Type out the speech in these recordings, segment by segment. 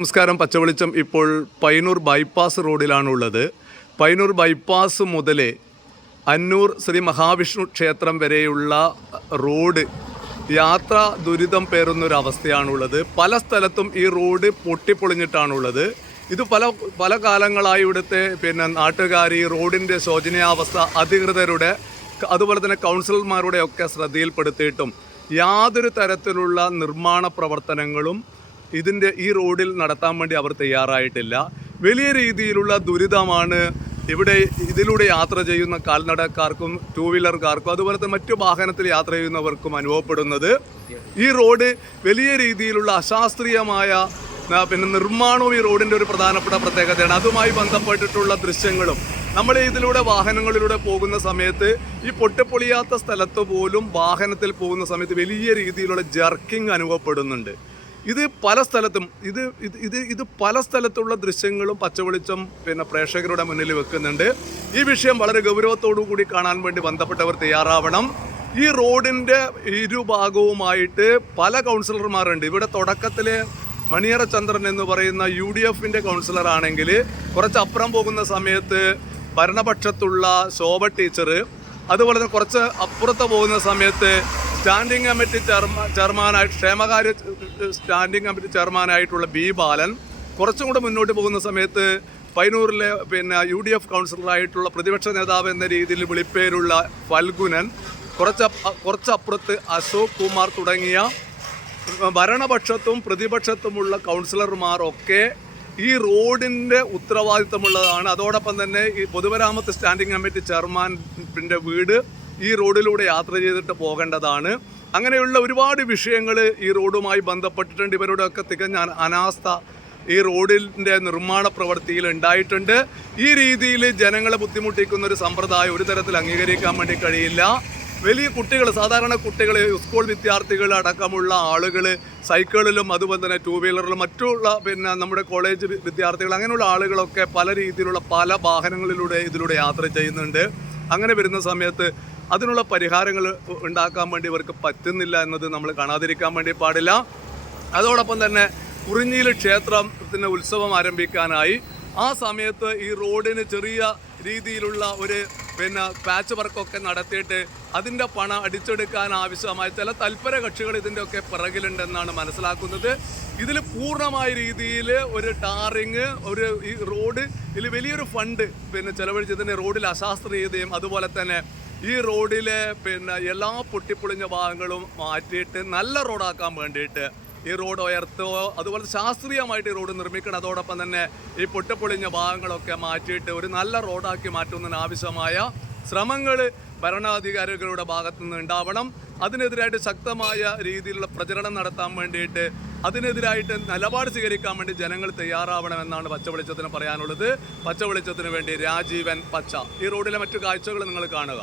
നമസ്കാരം. പച്ചവെളിച്ചം ഇപ്പോൾ Payyanur bypass റോഡിലാണുള്ളത്. Payyanur bypass മുതൽ അന്നൂർ ശ്രീ മഹാവിഷ്ണു ക്ഷേത്രം വരെയുള്ള റോഡ് യാത്ര ദുരിതം പേറുന്നൊരവസ്ഥയാണുള്ളത്. പല സ്ഥലത്തും ഈ റോഡ് പൊട്ടിപ്പൊളിഞ്ഞിട്ടാണുള്ളത്. ഇത് പല കാലങ്ങളായി ഇവിടുത്തെ നാട്ടുകാർ ഈ റോഡിൻ്റെ ശോചനീയാവസ്ഥ അധികൃതരുടെ അതുപോലെ തന്നെ കൗൺസിലർമാരുടെ ഒക്കെ ശ്രദ്ധയിൽപ്പെടുത്തിയിട്ടും യാതൊരു തരത്തിലുള്ള നിർമ്മാണ പ്രവർത്തനങ്ങളും ഈ റോഡിൽ നടത്താൻ വേണ്ടി അവർ തയ്യാറായിട്ടില്ല. വലിയ രീതിയിലുള്ള ദുരിതമാണ് ഇതിലൂടെ യാത്ര ചെയ്യുന്ന കാൽനടക്കാർക്കും ടൂ വീലർക്കാർക്കും അതുപോലെ തന്നെ മറ്റു വാഹനത്തിൽ യാത്ര ചെയ്യുന്നവർക്കും അനുഭവപ്പെടുന്നത്. ഈ റോഡ് വലിയ രീതിയിലുള്ള അശാസ്ത്രീയമായ നിർമ്മാണവും ഈ റോഡിൻ്റെ ഒരു പ്രധാനപ്പെട്ട പ്രത്യേകതയാണ്. അതുമായി ബന്ധപ്പെട്ടിട്ടുള്ള ദൃശ്യങ്ങളും നമ്മൾ ഇതിലൂടെ വാഹനങ്ങളിലൂടെ പോകുന്ന സമയത്ത് ഈ പൊട്ടിപ്പൊളിയാത്ത സ്ഥലത്ത് പോലും വാഹനത്തിൽ പോകുന്ന സമയത്ത് വലിയ രീതിയിലുള്ള ജർക്കിംഗ് അനുഭവപ്പെടുന്നുണ്ട്. ഇത് പല സ്ഥലത്തും ഇത് പല സ്ഥലത്തുള്ള ദൃശ്യങ്ങളും പച്ചവെളിച്ചം പ്രേക്ഷകരുടെ മുന്നിൽ വെക്കുന്നുണ്ട്. ഈ വിഷയം വളരെ ഗൗരവത്തോടു കൂടി കാണാൻ വേണ്ടി ബന്ധപ്പെട്ടവർ തയ്യാറാവണം. ഈ റോഡിൻ്റെ ഇരുഭാഗവുമായിട്ട് പല കൗൺസിലർമാരുണ്ട്. ഇവിടെ തുടക്കത്തിൽ മണിയറ ചന്ദ്രൻ എന്ന് പറയുന്ന UDFൻ്റെ കൗൺസിലർ ആണെങ്കിൽ കുറച്ച് അപ്പുറം പോകുന്ന സമയത്ത് ഭരണപക്ഷത്തുള്ള ശോഭ ടീച്ചർ, അതുപോലെ തന്നെ കുറച്ച് അപ്പുറത്ത് പോകുന്ന സമയത്ത് സ്റ്റാൻഡിംഗ് കമ്മിറ്റി ചെയർമാനായിട്ട് ക്ഷേമകാര്യ സ്റ്റാൻഡിംഗ് കമ്മിറ്റി ചെയർമാനായിട്ടുള്ള B ബാലൻ, കുറച്ചും കൂടെ മുന്നോട്ട് പോകുന്ന സമയത്ത് പയ്യന്നൂരിലെ UDF കൗൺസിലറായിട്ടുള്ള പ്രതിപക്ഷ നേതാവ് എന്ന രീതിയിൽ വിളിപ്പേരുള്ള ഫൽഗുനൻ, കുറച്ചപ്പുറത്ത് അശോക് കുമാർ തുടങ്ങിയ ഭരണപക്ഷത്തും പ്രതിപക്ഷത്തുമുള്ള കൗൺസിലർമാരൊക്കെ ഈ റോഡിൻ്റെ ഉത്തരവാദിത്തമുള്ളതാണ്. അതോടൊപ്പം തന്നെ ഈ പൊതുമരാമത്ത് സ്റ്റാൻഡിംഗ് കമ്മിറ്റി ചെയർമാൻ്റെ വീട് ഈ റോഡിലൂടെ യാത്ര ചെയ്തിട്ട് പോകേണ്ടതാണ്. അങ്ങനെയുള്ള ഒരുപാട് വിഷയങ്ങൾ ഈ റോഡുമായി ബന്ധപ്പെട്ടിട്ടുണ്ട്. ഇവരുടെയൊക്കെ തികഞ്ഞ അനാസ്ഥ ഈ റോഡിൻ്റെ നിർമ്മാണ പ്രവൃത്തിയിൽ ഉണ്ടായിട്ടുണ്ട്. ഈ രീതിയിൽ ജനങ്ങളെ ബുദ്ധിമുട്ടിക്കുന്ന ഒരു സമ്പ്രദായം ഒരു തരത്തിൽ അംഗീകരിക്കാൻ വേണ്ടി കഴിയില്ല. വലിയ കുട്ടികൾ, സാധാരണ കുട്ടികൾ, സ്കൂൾ വിദ്യാർത്ഥികൾ അടക്കമുള്ള ആളുകൾ സൈക്കിളിലും അതുപോലെ തന്നെ ടൂ വീലറിലും മറ്റുള്ള നമ്മുടെ കോളേജ് വിദ്യാർത്ഥികൾ അങ്ങനെയുള്ള ആളുകളൊക്കെ പല രീതിയിലുള്ള പല വാഹനങ്ങളിലൂടെ ഇതിലൂടെ യാത്ര ചെയ്യുന്നുണ്ട്. അങ്ങനെ വരുന്ന സമയത്ത് അതിനുള്ള പരിഹാരങ്ങൾ ഉണ്ടാക്കാൻ വേണ്ടി ഇവർക്ക് പറ്റുന്നില്ല എന്നത് നമ്മൾ കാണാതിരിക്കാൻ വേണ്ടി പാടില്ല. അതോടൊപ്പം തന്നെ കുറിഞ്ഞിയിൽ ക്ഷേത്രത്തിൻ്റെ ഉത്സവം ആരംഭിക്കാനായി ആ സമയത്ത് ഈ റോഡിന് ചെറിയ രീതിയിലുള്ള ഒരു പാച്ച് വർക്കൊക്കെ നടത്തിയിട്ട് അതിൻ്റെ പണം അടിച്ചെടുക്കാൻ ആവശ്യമായ ചില തൽപര കക്ഷികൾ ഇതിൻ്റെയൊക്കെ പിറകിലുണ്ടെന്നാണ് മനസ്സിലാക്കുന്നത്. ഇതിൽ പൂർണ്ണമായ രീതിയിൽ ഒരു ടാറിങ് ഈ റോഡ് ഇതിൽ വലിയൊരു ഫണ്ട് ചെലവഴിച്ചതിന് റോഡിൽ അശാസ്ത്രീയതയും അതുപോലെ തന്നെ ഈ റോഡിലെ എല്ലാ പൊട്ടിപ്പൊളിഞ്ഞ ഭാഗങ്ങളും മാറ്റിയിട്ട് നല്ല റോഡാക്കാൻ വേണ്ടിയിട്ട് ഈ റോഡ് ഉയർത്തുകയോ അതുപോലെ ശാസ്ത്രീയമായിട്ട് ഈ റോഡ് നിർമ്മിക്കണം. അതോടൊപ്പം തന്നെ ഈ പൊട്ടിപ്പൊളിഞ്ഞ ഭാഗങ്ങളൊക്കെ മാറ്റിയിട്ട് ഒരു നല്ല റോഡാക്കി മാറ്റുന്നതിന് ആവശ്യമായ ശ്രമങ്ങൾ ഭരണാധികാരികളുടെ ഭാഗത്തു നിന്ന് ഉണ്ടാവണം. അതിനെതിരായിട്ട് ശക്തമായ രീതിയിലുള്ള പ്രചരണം നടത്താൻ വേണ്ടിയിട്ട് അതിനെതിരായിട്ട് നിലപാട് സ്വീകരിക്കാൻ വേണ്ടി ജനങ്ങൾ തയ്യാറാവണമെന്നാണ് പച്ചവെളിച്ചത്തിന് പറയാനുള്ളത്. പച്ചവെളിച്ചത്തിന് വേണ്ടി രാജീവൻ പച്ച. ഈ റോഡിലെ മറ്റു കാഴ്ചകൾ നിങ്ങൾ കാണുക.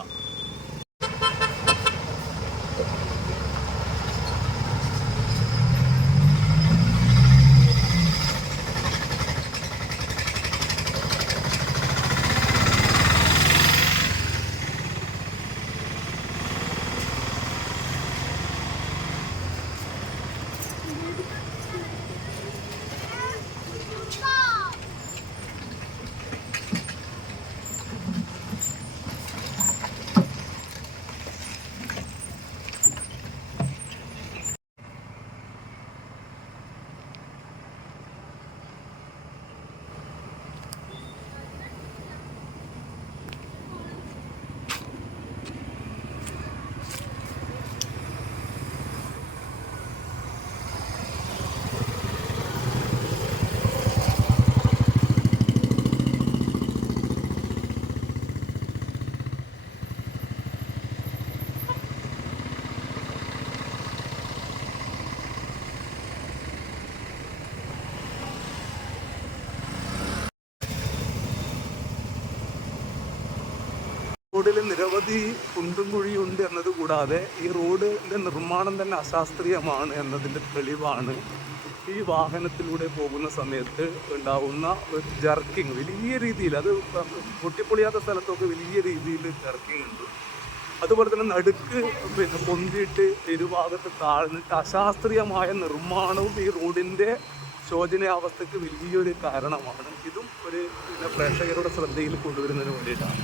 റോഡിൽ നിരവധി കുണ്ടും കുഴിയുണ്ട് എന്നതുകൂടാതെ ഈ റോഡിൻ്റെ നിർമ്മാണം തന്നെ അശാസ്ത്രീയമാണ് എന്നതിൻ്റെ തെളിവാണ് ഈ വാഹനത്തിലൂടെ പോകുന്ന സമയത്ത് ഉണ്ടാവുന്ന ഒരു ജർക്കിങ്. വലിയ രീതിയിൽ അത് പൊട്ടിപ്പൊളിയാത്ത സ്ഥലത്തൊക്കെ വലിയ രീതിയിൽ ജർക്കിങ് ഉണ്ട്. അതുപോലെ തന്നെ നടുക്ക് പൊന്തിയിട്ട് ഇരുഭാഗത്ത് താഴ്ന്നിട്ട് അശാസ്ത്രീയമായ നിർമ്മാണവും ഈ റോഡിൻ്റെ ശോചനീയാവസ്ഥയ്ക്ക് വലിയൊരു കാരണമാണ്. ഇതും ഒരു പ്രേക്ഷകരുടെ ശ്രദ്ധയിൽ കൊണ്ടുവരുന്നതിന് വേണ്ടിയിട്ടാണ്.